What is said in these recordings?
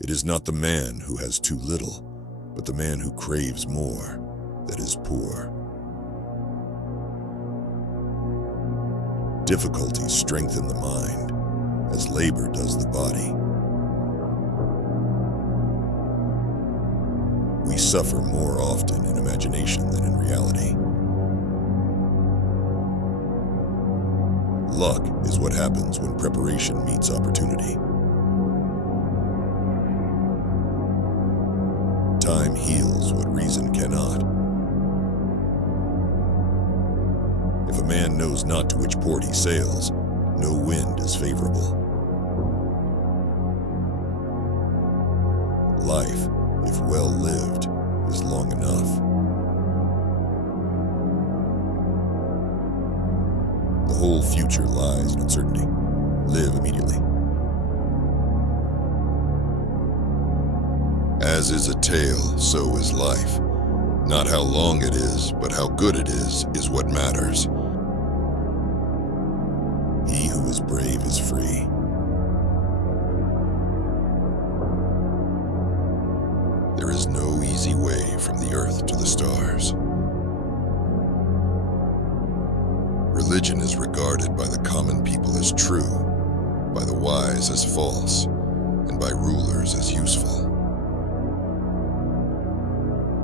It is not the man who has too little, but the man who craves more that is poor. Difficulties strengthen the mind, as labor does the body. We suffer more often in imagination than in reality. Luck is what happens when preparation meets opportunity. Time heals what reason cannot. If a man knows not to which port he sails, no wind is favorable. Life, if well lived, is long enough. The whole future lies in uncertainty. Live immediately. As is a tale, so is life. Not how long it is, but how good it is what matters. He who is brave is free. There is no easy way from the earth to the stars. Religion is regarded by the common people as true, by the wise as false, and by rulers as useful.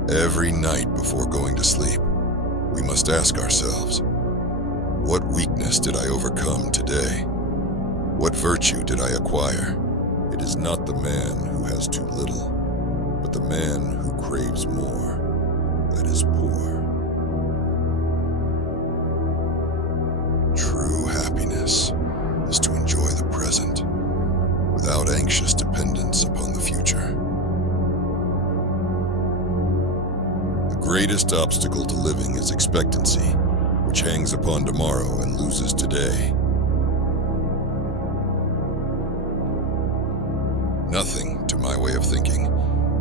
Every night before going to sleep, we must ask ourselves, what weakness did I overcome today? What virtue did I acquire? It is not the man who has too little, but the man who craves more that is poor. True happiness is to enjoy the present without anxious dependence upon the future. The greatest obstacle to living is expectancy, which hangs upon tomorrow and loses today. Nothing, to my way of thinking,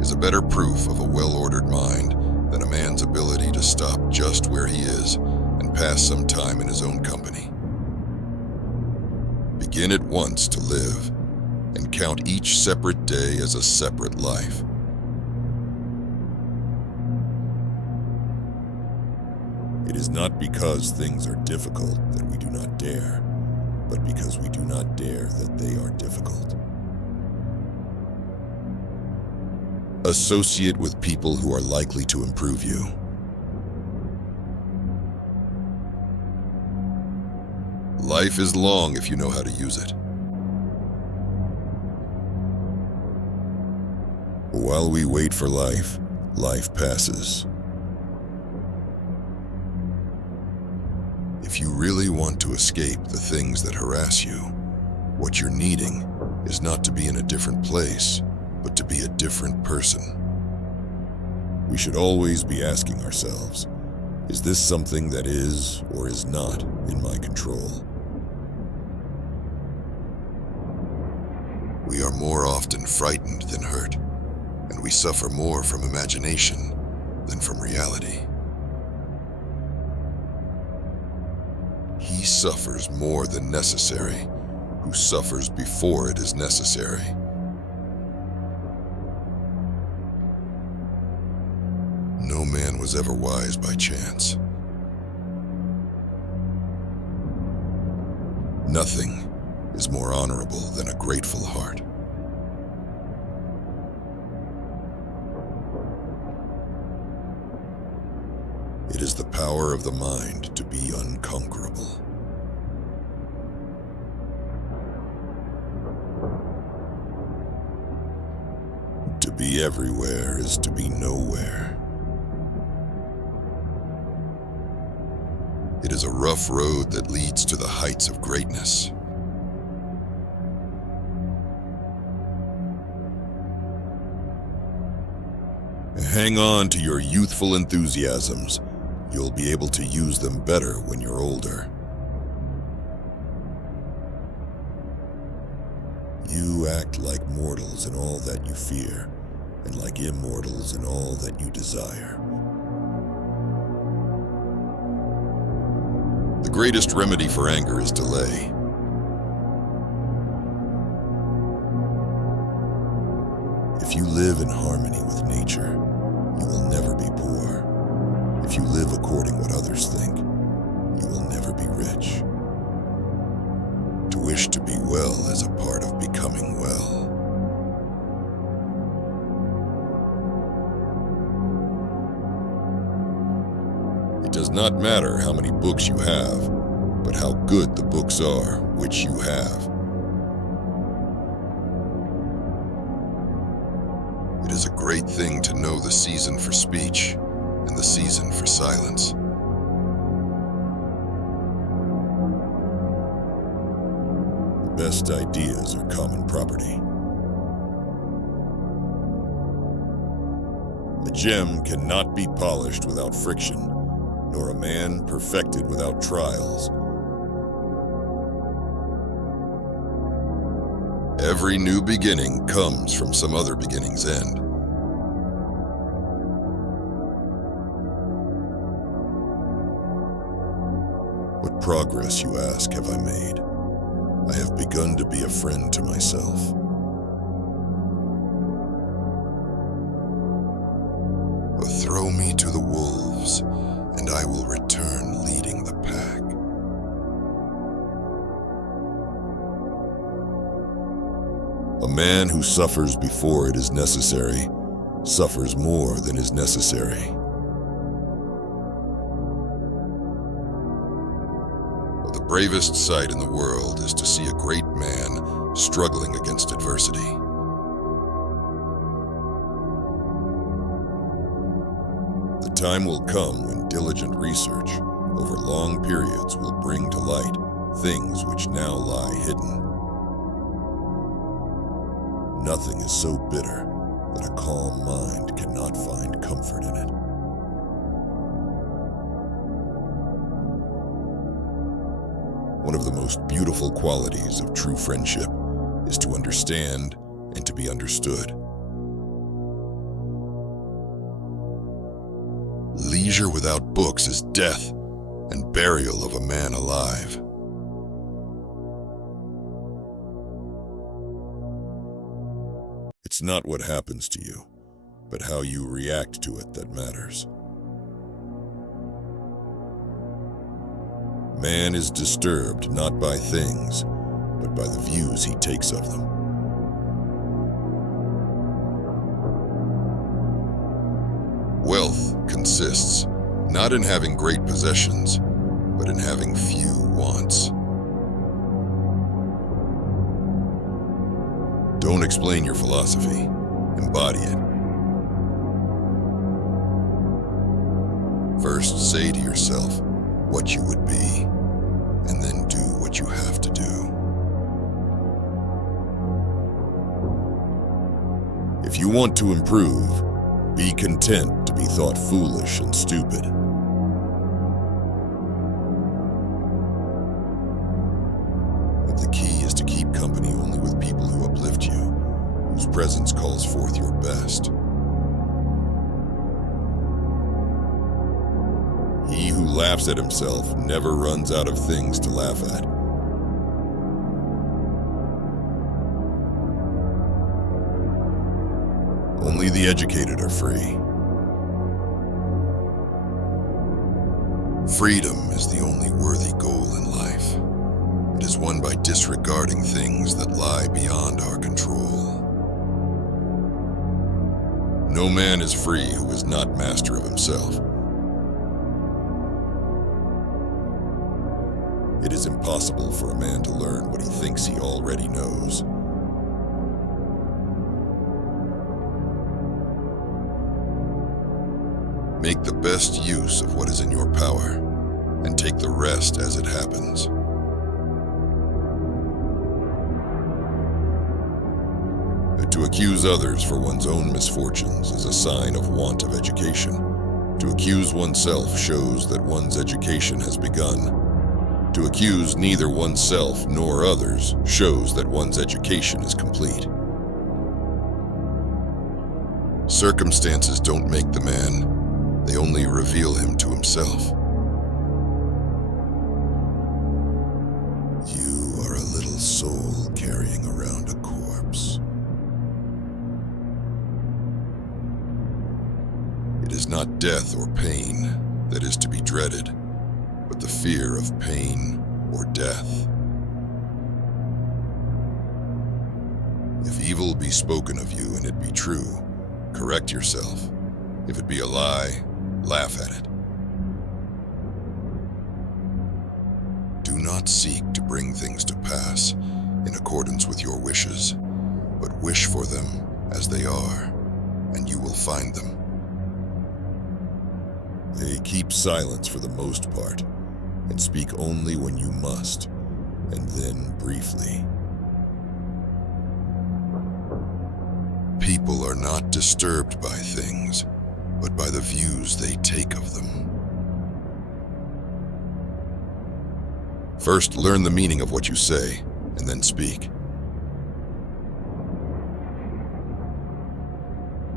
is a better proof of a well-ordered mind than a man's ability to stop just where he is and pass some time in his own company. Begin at once to live, and count each separate day as a separate life. It is not because things are difficult that we do not dare, but because we do not dare that they are difficult. Associate with people who are likely to improve you. Life is long if you know how to use it. While we wait for life, life passes. If you really want to escape the things that harass you, what you're needing is not to be in a different place, but to be a different person. We should always be asking ourselves, is this something that is or is not in my control? We are more often frightened than hurt, and we suffer more from imagination than from reality. He suffers more than necessary who suffers before it is necessary. No man was ever wise by chance. Nothing is more honorable than a grateful heart. It is the power of the mind to be unconquerable. To be everywhere is to be nowhere. It is a rough road that leads to the heights of greatness. Hang on to your youthful enthusiasms. You'll be able to use them better when you're older. You act like mortals in all that you fear, and like immortals in all that you desire. The greatest remedy for anger is delay. If you live in harmony with nature, you will never be poor. If you live according what others think, you will never be rich. To wish to be well is a part of becoming well. It does not matter how many books you have, but how good the books are which you have. It is a great thing to know the season for speech and the season for silence. The best ideas are common property. A gem cannot be polished without friction, nor a man perfected without trials. Every new beginning comes from some other beginning's end. What progress, you ask, have I made? I have begun to be a friend to myself. Throw me to the wolves, and I will return leading the pack. A man who suffers before it is necessary suffers more than is necessary. The bravest sight in the world is to see a great man struggling against adversity. The time will come when diligent research over long periods will bring to light things which now lie hidden. Nothing is so bitter that a calm mind cannot find comfort in it. One of the most beautiful qualities of true friendship is to understand and to be understood. Leisure without books is death and burial of a man alive. It's not what happens to you, but how you react to it that matters. Man is disturbed not by things, but by the views he takes of them. Wealth consists not in having great possessions, but in having few wants. Don't explain your philosophy, embody it. First, say to yourself what you would be, and then do what you have to do. If you want to improve, be content to be thought foolish and stupid. But the key is to keep company only with people who uplift you, whose presence calls forth your best. He who laughs at himself never runs out of things to laugh at. Only the educated are free. Freedom is the only worthy goal in life. It is won by disregarding things that lie beyond our control. No man is free who is not master of himself. It is impossible for a man to learn what he thinks he already knows. Make the best use of what is in your power, and take the rest as it happens. To accuse others for one's own misfortunes is a sign of want of education. To accuse oneself shows that one's education has begun. To accuse neither oneself nor others shows that one's education is complete. Circumstances don't make the man, they only reveal him to himself. You are a little soul carrying around a corpse. is not death or pain that is to be dreaded, but the fear of pain or death. If evil be spoken of you and it be true, correct yourself. If it be a lie, laugh at it. Do not seek to bring things to pass in accordance with your wishes, but wish for them as they are, and you will find them. They keep silence for the most part, and speak only when you must, and then briefly. People are not disturbed by things, but by the views they take of them. First, learn the meaning of what you say, and then speak.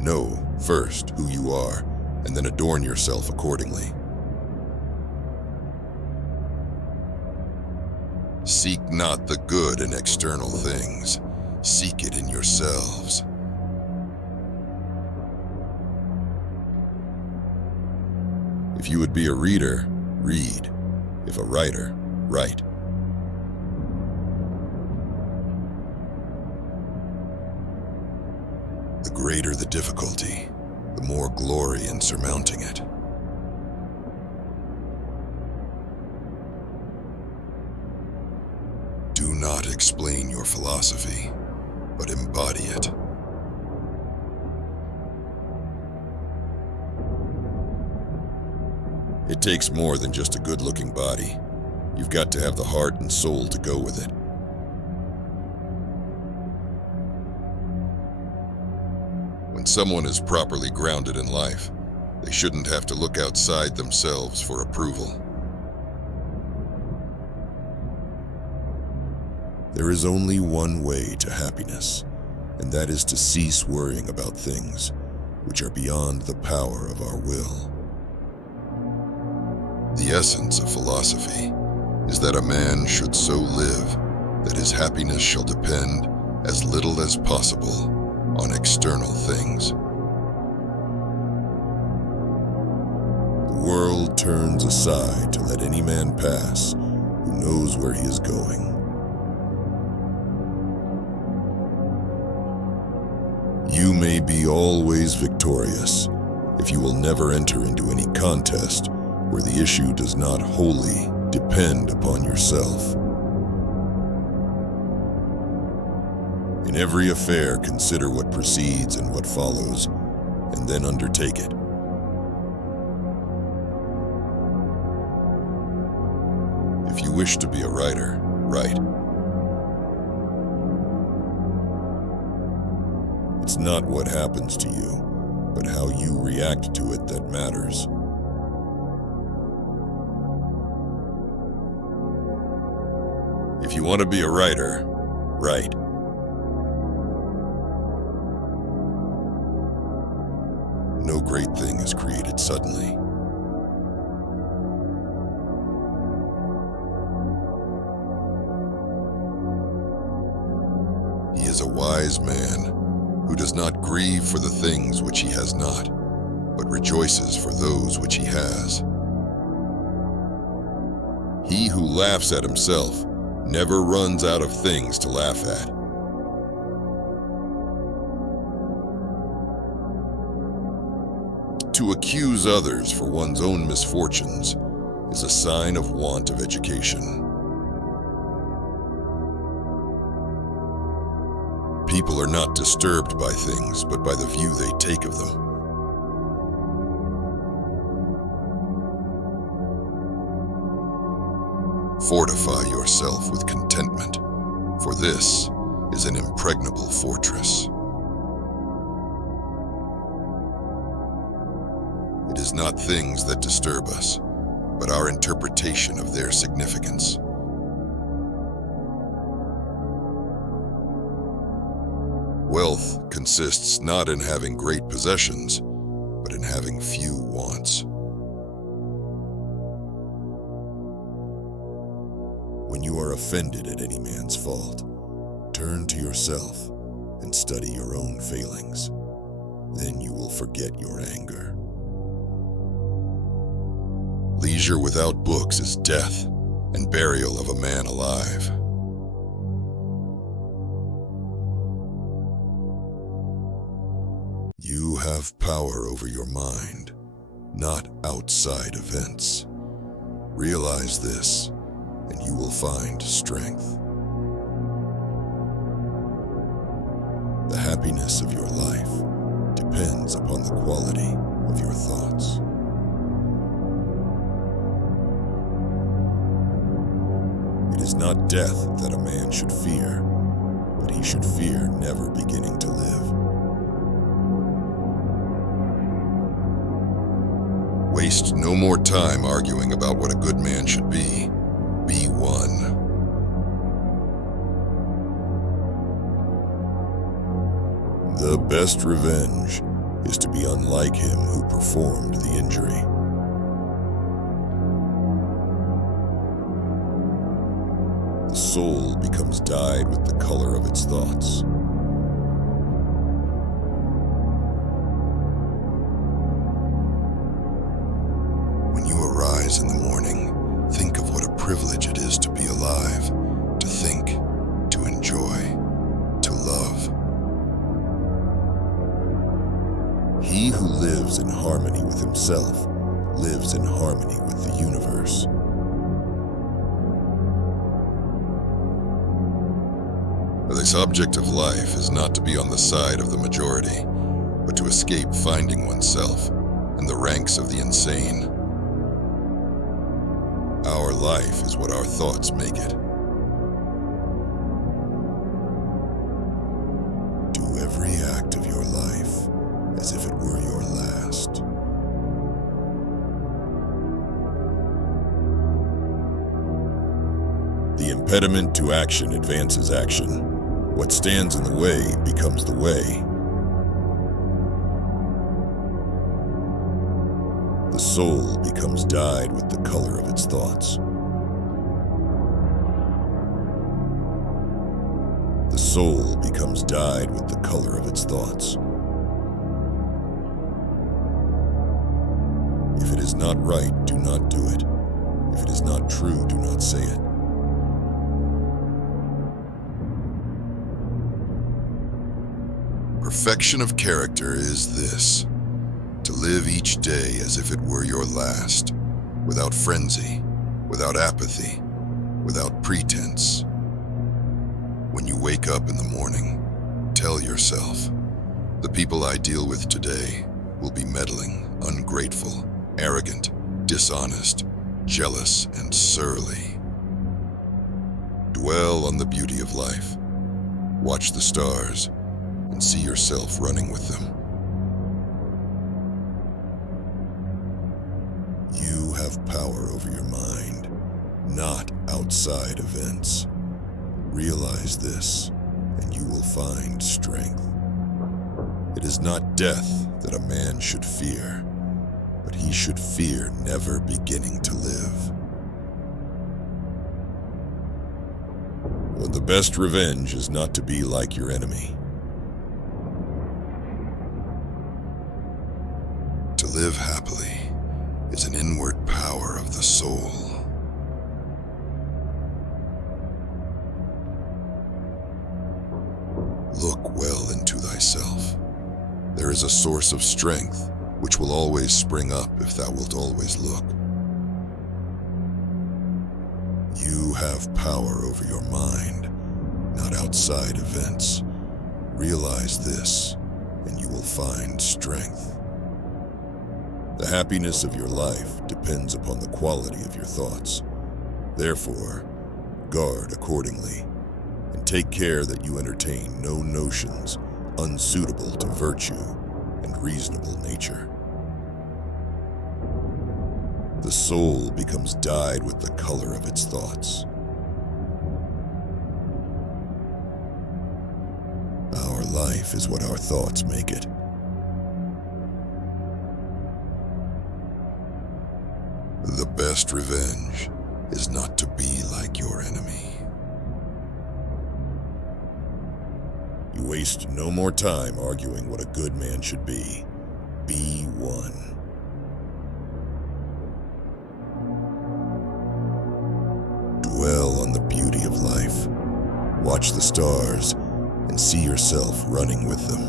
Know, first, who you are, and then adorn yourself accordingly. Seek not the good in external things, seek it in yourselves. If you would be a reader, read. If a writer, write. The greater the difficulty, the more glory in surmounting it. Do not explain your philosophy, but embody it. It takes more than just a good-looking body. You've got to have the heart and soul to go with it. When someone is properly grounded in life, they shouldn't have to look outside themselves for approval. There is only one way to happiness, and that is to cease worrying about things which are beyond the power of our will. The essence of philosophy is that a man should so live that his happiness shall depend as little as possible on external things. The world turns aside to let any man pass who knows where he is going. You may be always victorious if you will never enter into any contest where the issue does not wholly depend upon yourself. In every affair, consider what precedes and what follows, and then undertake it. If you wish to be a writer, write. It's not what happens to you, but how you react to it that matters. If you want to be a writer, write. No great thing is created suddenly. He is a wise man who does not grieve for the things which he has not, but rejoices for those which he has. He who laughs at himself never runs out of things to laugh at. To accuse others for one's own misfortunes is a sign of want of education. People are not disturbed by things, but by the view they take of them. Fortify yourself with contentment, for this is an impregnable fortress. It is not things that disturb us, but our interpretation of their significance. Wealth consists not in having great possessions, but in having few wants. When you are offended at any man's fault, turn to yourself and study your own failings. Then you will forget your anger. Leisure without books is death and burial of a man alive. You have power over your mind, not outside events. Realize this, and you will find strength. The happiness of your life depends upon the quality of your thoughts. It is not death that a man should fear, but he should fear never beginning to live. Waste no more time arguing about what a good man should be. Be one. The best revenge is to be unlike him who performed the injury. The soul becomes dyed with the color of its thoughts. When you arise in the morning, think of what a privilege it is to be alive, to think, to enjoy, to love. He who lives in harmony with himself lives in harmony with the universe. The subject of life is not to be on the side of the majority, but to escape finding oneself in the ranks of the insane. Our life is what our thoughts make it. Do every act of your life as if it were your last. The impediment to action advances action. What stands in the way becomes the way. The soul becomes dyed with the color of its thoughts. The soul becomes dyed with the color of its thoughts. If it is not right, do not do it. If it is not true, do not say it. Perfection of character is this: to live each day as if it were your last, without frenzy, without apathy, without pretense. When you wake up in the morning, tell yourself, the people I deal with today will be meddling, ungrateful, arrogant, dishonest, jealous, and surly. Dwell on the beauty of life. Watch the stars and see yourself running with them. You have power over your mind, not outside events. Realize this, and you will find strength. It is not death that a man should fear, but he should fear never beginning to live. When the best revenge is not to be like your enemy. To live happily is an inward power of the soul. Look well into thyself. There is a source of strength which will always spring up if thou wilt always look. You have power over your mind, not outside events. Realize this, and you will find strength. The happiness of your life depends upon the quality of your thoughts. Therefore, guard accordingly, and take care that you entertain no notions unsuitable to virtue and reasonable nature. The soul becomes dyed with the color of its thoughts. Our life is what our thoughts make it. The best revenge is not to be like your enemy. You waste no more time arguing what a good man should be. Be one. Watch the stars and see yourself running with them.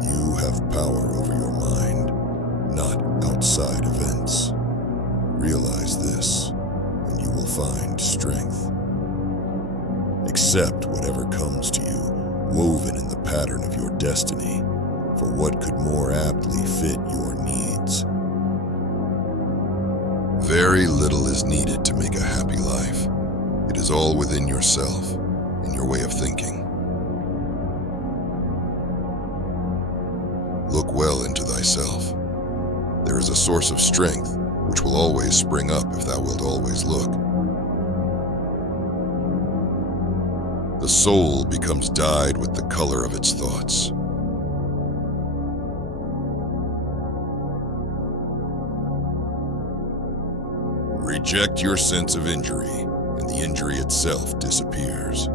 You have power over your mind, not outside events. Realize this, and you will find strength. Accept whatever comes to you, woven in the pattern of your destiny, for what could more aptly fit your needs. Very little is needed to make a happy life. It is all within yourself, in your way of thinking. Look well into thyself. There is a source of strength which will always spring up if thou wilt always look. The soul becomes dyed with the color of its thoughts. Reject your sense of injury, and the injury itself disappears.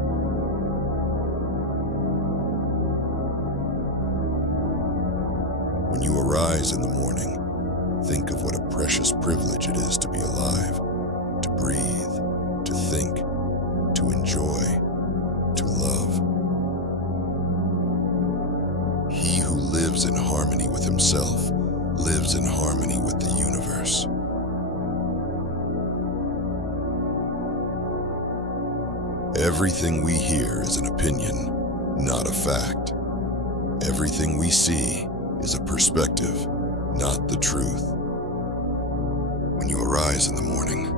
When you arise in the morning, think of what a precious privilege it is to be alive, to breathe, to think, to enjoy, to love. He who lives in harmony with himself lives in harmony with the universe. Everything we hear is an opinion, not a fact. Everything we see is a perspective, not the truth. When you arise in the morning,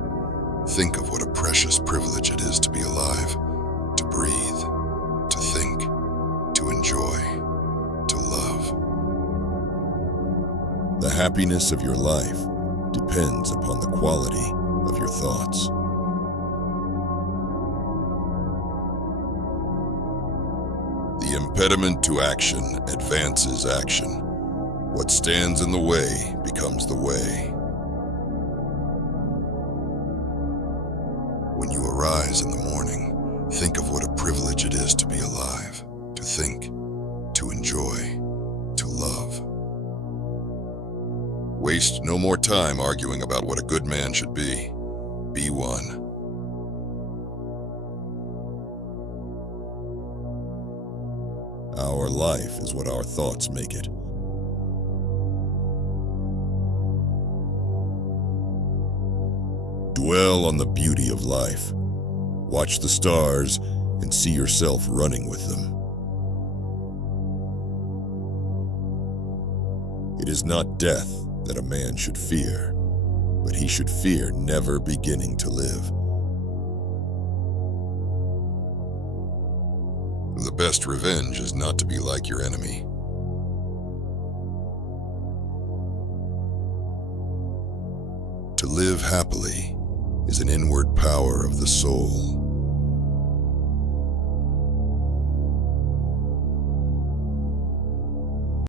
think of what a precious privilege it is to be alive, to breathe, to think, to enjoy, to love. The happiness of your life depends upon the quality of your thoughts. The impediment to action advances action. What stands in the way becomes the way. When you arise in the morning, think of what a privilege it is to be alive, to think, to enjoy, to love. Waste no more time arguing about what a good man should be. Be one. Our life is what our thoughts make it. Dwell on the beauty of life. Watch the stars and see yourself running with them. It is not death that a man should fear, but he should fear never beginning to live. The best revenge is not to be like your enemy. To live happily is an inward power of the soul.